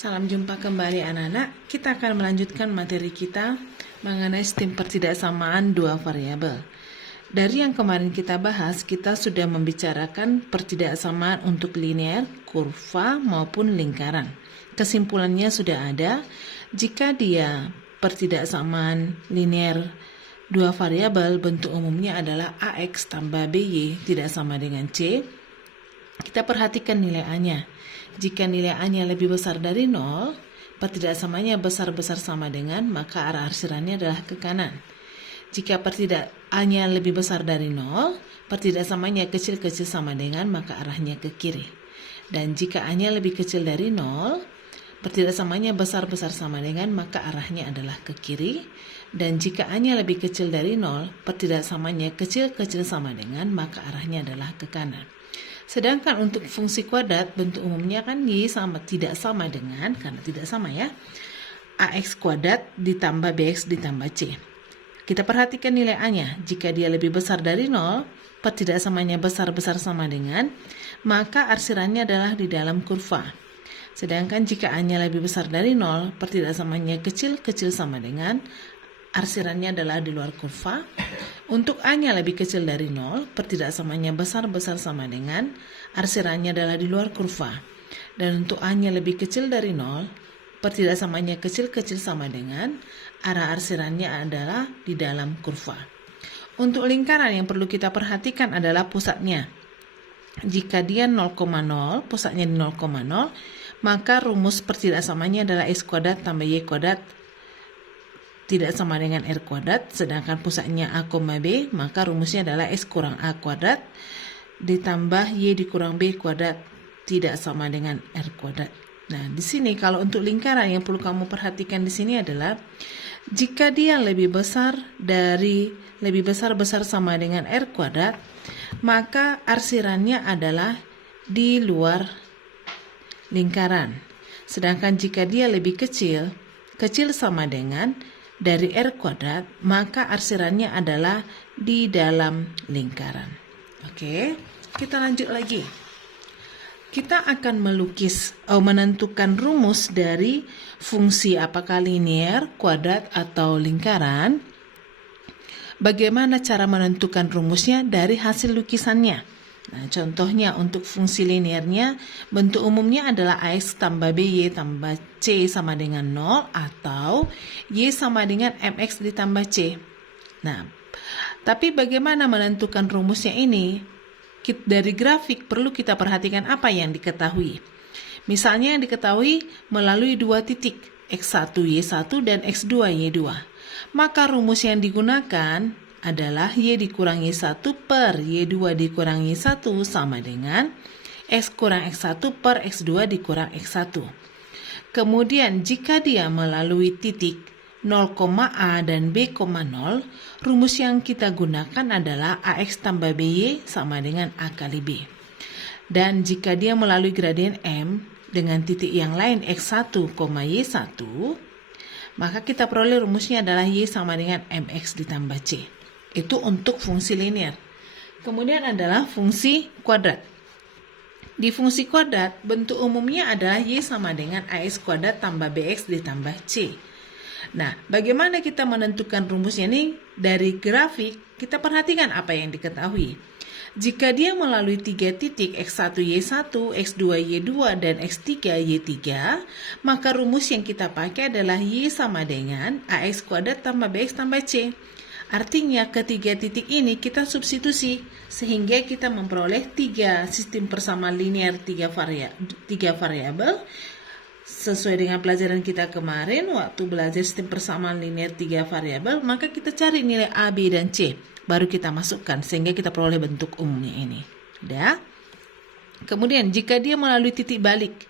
Salam jumpa kembali anak-anak. Kita akan melanjutkan materi kita mengenai sistem pertidaksamaan dua variabel. Dari yang kemarin kita bahas, kita sudah membicarakan pertidaksamaan untuk linear, kurva, maupun lingkaran. Kesimpulannya sudah ada, jika dia pertidaksamaan linear dua variabel, bentuk umumnya adalah AX tambah BY tidak sama dengan C. Kita perhatikan nilai A-nya. Jika nilai A-nya lebih besar dari 0, pertidaksamaannya besar-besar sama dengan, maka arah arsirannya adalah ke kanan. Jika A-nya lebih besar dari 0, pertidaksamaannya kecil-kecil sama dengan, maka arahnya ke kiri. Dan jika A-nya lebih kecil dari 0, pertidaksamaannya besar-besar sama dengan, maka arahnya adalah ke kiri. Dan jika A-nya lebih kecil dari 0, pertidaksamaannya kecil-kecil sama dengan, maka arahnya adalah ke kanan. Sedangkan untuk fungsi kuadrat, bentuk umumnya kan Y tidak sama dengan, karena tidak sama ya, AX kuadrat ditambah BX ditambah C. Kita perhatikan nilai A-nya. Jika dia lebih besar dari 0, pertidaksamaannya besar-besar sama dengan, maka arsirannya adalah di dalam kurva. Sedangkan jika A-nya lebih besar dari 0, pertidaksamaannya kecil-kecil sama dengan, arsirannya adalah di luar kurva. Untuk A-nya lebih kecil dari 0, pertidaksamaannya besar-besar sama dengan, arsirannya adalah di luar kurva. Dan untuk A-nya lebih kecil dari 0, pertidaksamaannya kecil-kecil sama dengan, arah arsirannya adalah di dalam kurva. Untuk lingkaran yang perlu kita perhatikan adalah pusatnya. Jika dia 0,0, pusatnya di 0,0, maka rumus pertidaksamaannya adalah X kuadrat tambah Y kuadrat tidak sama dengan R kuadrat, sedangkan pusatnya A, B, maka rumusnya adalah X kurang A kuadrat ditambah Y dikurang B kuadrat tidak sama dengan R kuadrat. Nah, di sini kalau untuk lingkaran yang perlu kamu perhatikan di sini adalah jika dia lebih besar sama dengan R kuadrat, maka arsirannya adalah di luar lingkaran. Sedangkan jika dia lebih kecil sama dengan dari R kuadrat, maka arsirannya adalah di dalam lingkaran. Oke, kita lanjut lagi. Kita akan menentukan rumus dari fungsi apakah linear, kuadrat, atau lingkaran. Bagaimana cara menentukan rumusnya dari hasil lukisannya? Nah, contohnya untuk fungsi linearnya, bentuk umumnya adalah AX tambah BY tambah C sama dengan 0 atau Y sama dengan MX ditambah C. Nah, tapi bagaimana menentukan rumusnya ini? Dari grafik perlu kita perhatikan apa yang diketahui. Misalnya yang diketahui melalui dua titik, X1 Y1 dan X2 Y2. Maka rumus yang digunakan adalah Y dikurang Y1 per Y2 dikurang Y1 sama dengan X kurang X1 per X2 dikurang X1. Kemudian jika dia melalui titik 0,A dan B,0, rumus yang kita gunakan adalah AX tambah BY sama dengan A kali B. Dan jika dia melalui gradien M dengan titik yang lain X1, Y1, maka kita peroleh rumusnya adalah Y sama dengan MX ditambah C. Itu untuk fungsi linear. Kemudian adalah fungsi kuadrat. Di fungsi kuadrat, bentuk umumnya adalah Y sama dengan AX kuadrat tambah BX ditambah C. Nah, bagaimana kita menentukan rumusnya ini? Dari grafik, kita perhatikan apa yang diketahui. Jika dia melalui 3 titik X1 Y1, X2 Y2, dan X3 Y3, maka rumus yang kita pakai adalah Y sama dengan AX kuadrat tambah BX tambah C. Artinya ketiga titik ini kita substitusi sehingga kita memperoleh 3 sistem persamaan linear 3 variabel sesuai dengan pelajaran kita kemarin waktu belajar sistem persamaan linear 3 variabel, maka kita cari nilai A, B, dan C baru kita masukkan sehingga kita peroleh bentuk umumnya ini. Udah? Kemudian jika dia melalui titik balik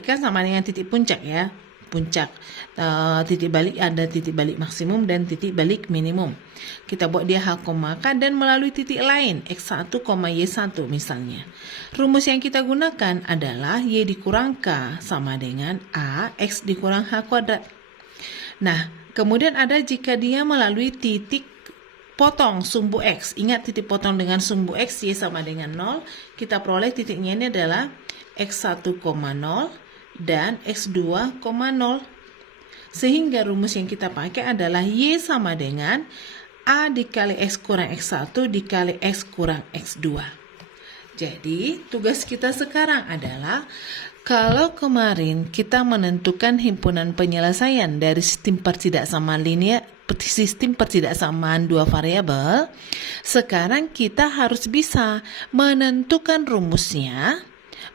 kan sama dengan titik puncak ya. Titik balik ada titik balik maksimum dan titik balik minimum. Kita buat dia H, K dan melalui titik lain X1, Y1 misalnya. Rumus yang kita gunakan adalah Y dikurang K sama dengan A X dikurang H kuadrat. Nah, kemudian ada jika dia melalui titik potong sumbu X. Ingat titik potong dengan sumbu X Y sama dengan 0. Kita peroleh titiknya ini adalah X1,0 dan X2, 0. Sehingga rumus yang kita pakai adalah Y sama dengan A dikali X kurang X1 dikali X kurang X2. Jadi, tugas kita sekarang adalah kalau kemarin kita menentukan himpunan penyelesaian dari sistem pertidaksamaan linear, sistem pertidaksamaan dua variabel, sekarang kita harus bisa menentukan rumusnya,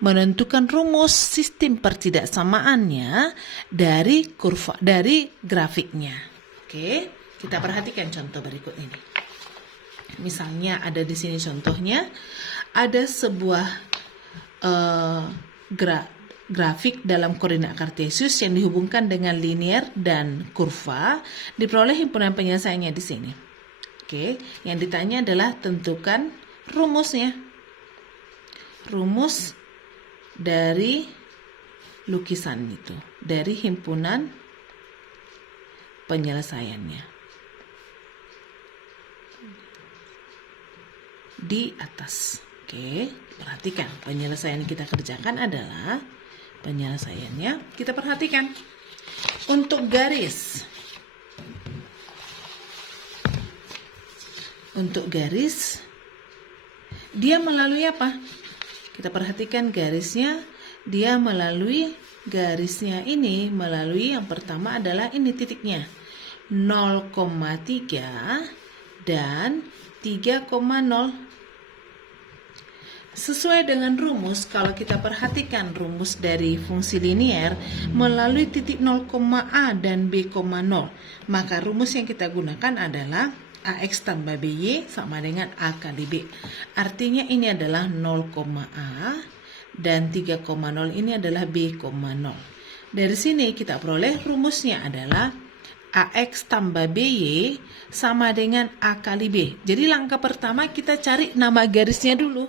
menentukan rumus sistem pertidaksamaannya dari grafiknya. Oke, kita perhatikan contoh berikut ini. Misalnya ada di sini contohnya, ada sebuah grafik dalam koordinat kartesius yang dihubungkan dengan linear dan kurva, diperoleh himpunan penyelesaiannya di sini. Oke, yang ditanya adalah tentukan rumusnya. Rumus dari lukisan itu, dari himpunan penyelesaiannya. Di atas. Oke, perhatikan penyelesaian yang kita kerjakan adalah penyelesaiannya. Kita perhatikan untuk garis. Untuk garis, dia melalui apa? Kita perhatikan garisnya, dia melalui garisnya ini, melalui yang pertama adalah ini titiknya. 0,3 dan 3,0. Sesuai dengan rumus, kalau kita perhatikan rumus dari fungsi linear melalui titik 0,a dan b,0, maka rumus yang kita gunakan adalah ax tambah by sama dengan a kali b. Artinya ini adalah 0,a dan 3,0 ini adalah b,0. Dari sini kita peroleh rumusnya adalah ax tambah by sama dengan a kali b. Jadi langkah pertama kita cari nama garisnya dulu.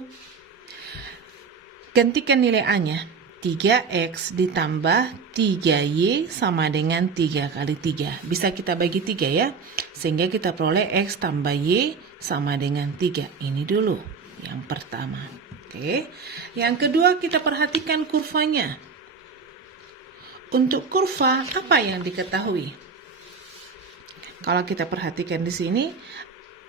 Gantikan nilai A-nya. 3X ditambah 3Y sama dengan 3 kali 3. Bisa kita bagi 3 ya. Sehingga kita peroleh X tambah Y sama dengan 3. Ini dulu yang pertama. Oke. Yang kedua kita perhatikan kurvanya. Untuk kurva apa yang diketahui? Kalau kita perhatikan di sini,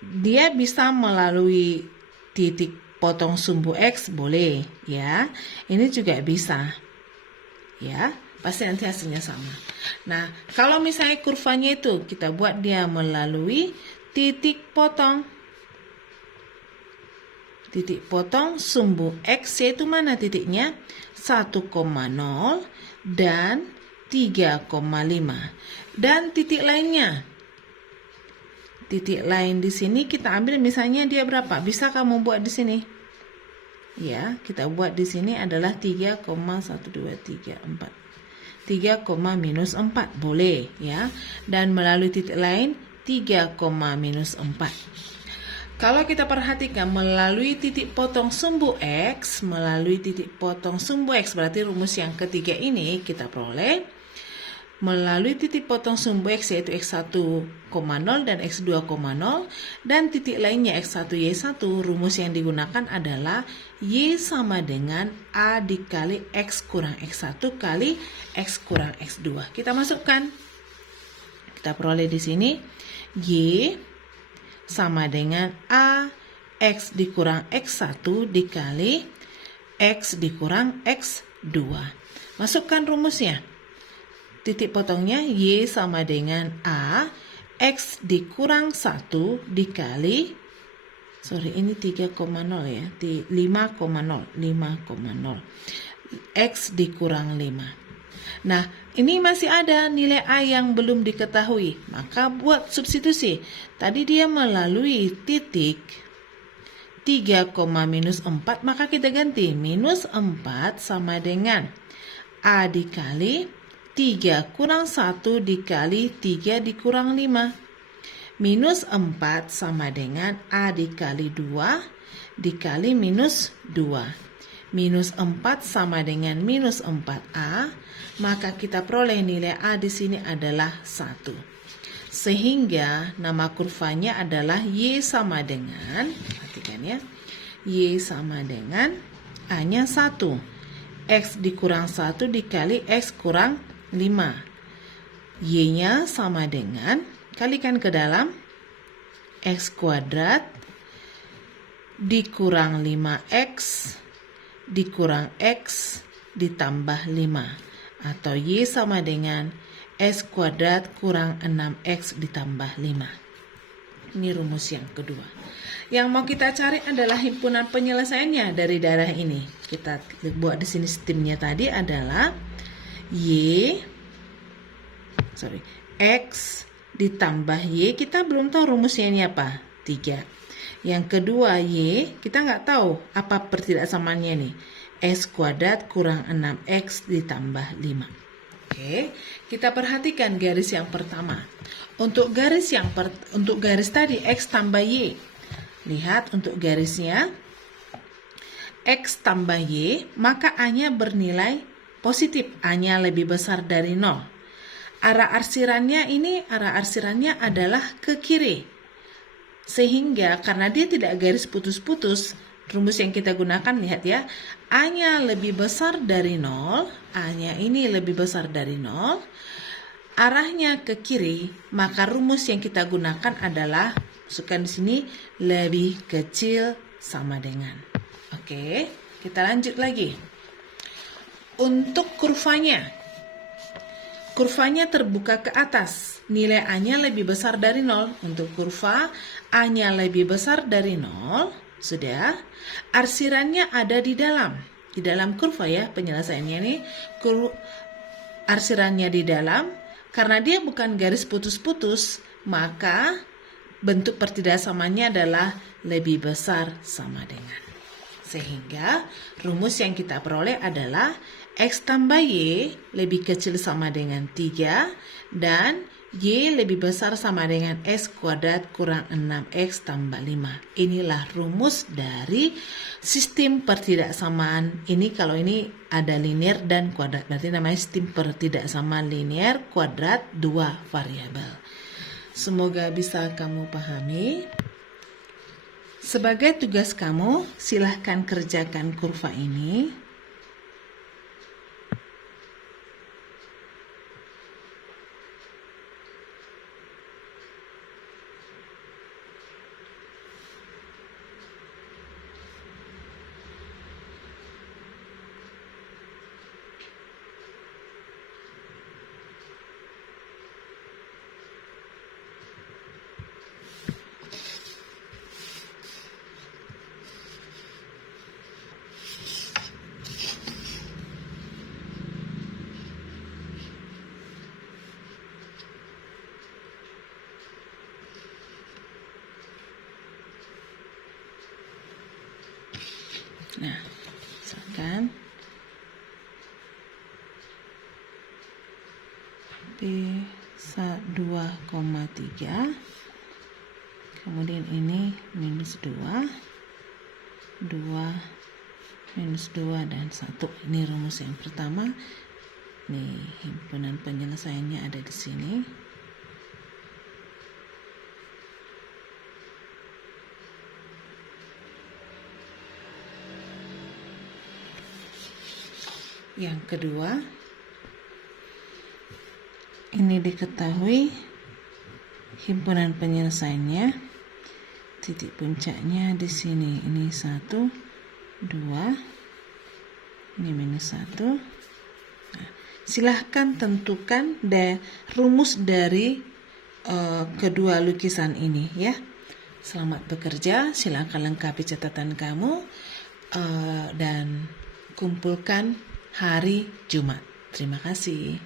dia bisa melalui titik potong sumbu X boleh ya. Ini juga bisa. Ya, pasti nanti hasilnya sama. Nah, kalau misalnya kurvanya itu kita buat dia melalui titik potong. Titik potong sumbu X yaitu mana titiknya? 1,0 dan 3,5. Dan titik lainnya. Titik lain di sini kita ambil misalnya dia berapa? Bisa kamu buat di sini. Ya, kita buat di sini adalah 3,1 2 3 4. 3, minus 4 boleh ya. Dan melalui titik lain 3, minus 4. Kalau kita perhatikan melalui titik potong sumbu X, melalui titik potong sumbu X berarti rumus yang ketiga ini kita peroleh melalui titik potong sumbu X yaitu X1,0 dan X2,0 dan titik lainnya X1, Y1, rumus yang digunakan adalah Y sama dengan A dikali X kurang X1 kali X kurang X2. Kita masukkan. Kita peroleh di sini Y sama dengan A X dikurang X1 dikali X dikurang X2. Masukkan rumusnya. Titik potongnya Y sama dengan A X dikurang 1 dikali ini 3,0 ya 5,0 X dikurang 5. Nah ini masih ada nilai A yang belum diketahui, maka buat substitusi. Tadi dia melalui titik 3, minus 4, maka kita ganti minus 4 sama dengan A dikali 3 kurang 1 dikali 3 dikurang 5. Minus 4 sama dengan A dikali 2 dikali minus 2. Minus 4 sama dengan minus 4A, maka kita peroleh nilai A di sini adalah 1. Sehingga nama kurvanya adalah Y sama dengan, perhatikan ya, Y sama dengan A-nya 1. X dikurang 1 dikali X kurang 5. Y-nya sama dengan, kalikan ke dalam, X kuadrat dikurang 5X dikurang X ditambah 5. Atau Y sama dengan X kuadrat kurang 6X ditambah 5. Ini rumus yang kedua. Yang mau kita cari adalah himpunan penyelesaiannya dari daerah ini. Kita buat di sini sistemnya tadi adalah X ditambah Y. Kita belum tahu rumusnya ini apa? 3. Yang kedua Y, kita nggak tahu apa pertidaksamaannya nih. X kuadrat kurang 6X ditambah 5. Oke, kita perhatikan garis yang pertama. Untuk garis tadi X tambah Y. Lihat untuk garisnya X tambah Y, maka A-nya bernilai positif. A-nya lebih besar dari 0. Arah arsirannya adalah ke kiri. Sehingga karena dia tidak garis putus-putus, rumus yang kita gunakan, lihat ya, A-nya lebih besar dari 0, A-nya ini lebih besar dari 0, arahnya ke kiri, maka rumus yang kita gunakan adalah, masukkan di sini, lebih kecil sama dengan. Oke, kita lanjut lagi. Untuk kurvanya terbuka ke atas, nilai A-nya lebih besar dari 0. Untuk kurva A-nya lebih besar dari 0, sudah. Arsirannya ada di dalam kurva ya, penyelesaiannya ini. Arsirannya di dalam, karena dia bukan garis putus-putus, maka bentuk pertidaksamaannya adalah lebih besar sama dengan. Sehingga rumus yang kita peroleh adalah X tambah Y lebih kecil sama dengan 3 dan Y lebih besar sama dengan X kuadrat kurang 6X tambah 5. Inilah rumus dari sistem pertidaksamaan. Ini kalau ini ada linear dan kuadrat, berarti namanya sistem pertidaksamaan linear kuadrat 2 variabel. Semoga bisa kamu pahami. Sebagai tugas kamu, silahkan kerjakan kurva ini. Nah, misalkan B2,3, kemudian ini minus 2, minus 2, dan 1. Ini rumus yang pertama. Nih, himpunan penyelesaiannya ada di sini. Yang kedua, ini diketahui himpunan penyelesaiannya, titik puncaknya di sini. Ini 1, 2, ini minus 1. Nah, silahkan tentukan rumus dari kedua lukisan ini ya. Selamat bekerja, silahkan lengkapi catatan kamu dan kumpulkan hari Jumat. Terima kasih.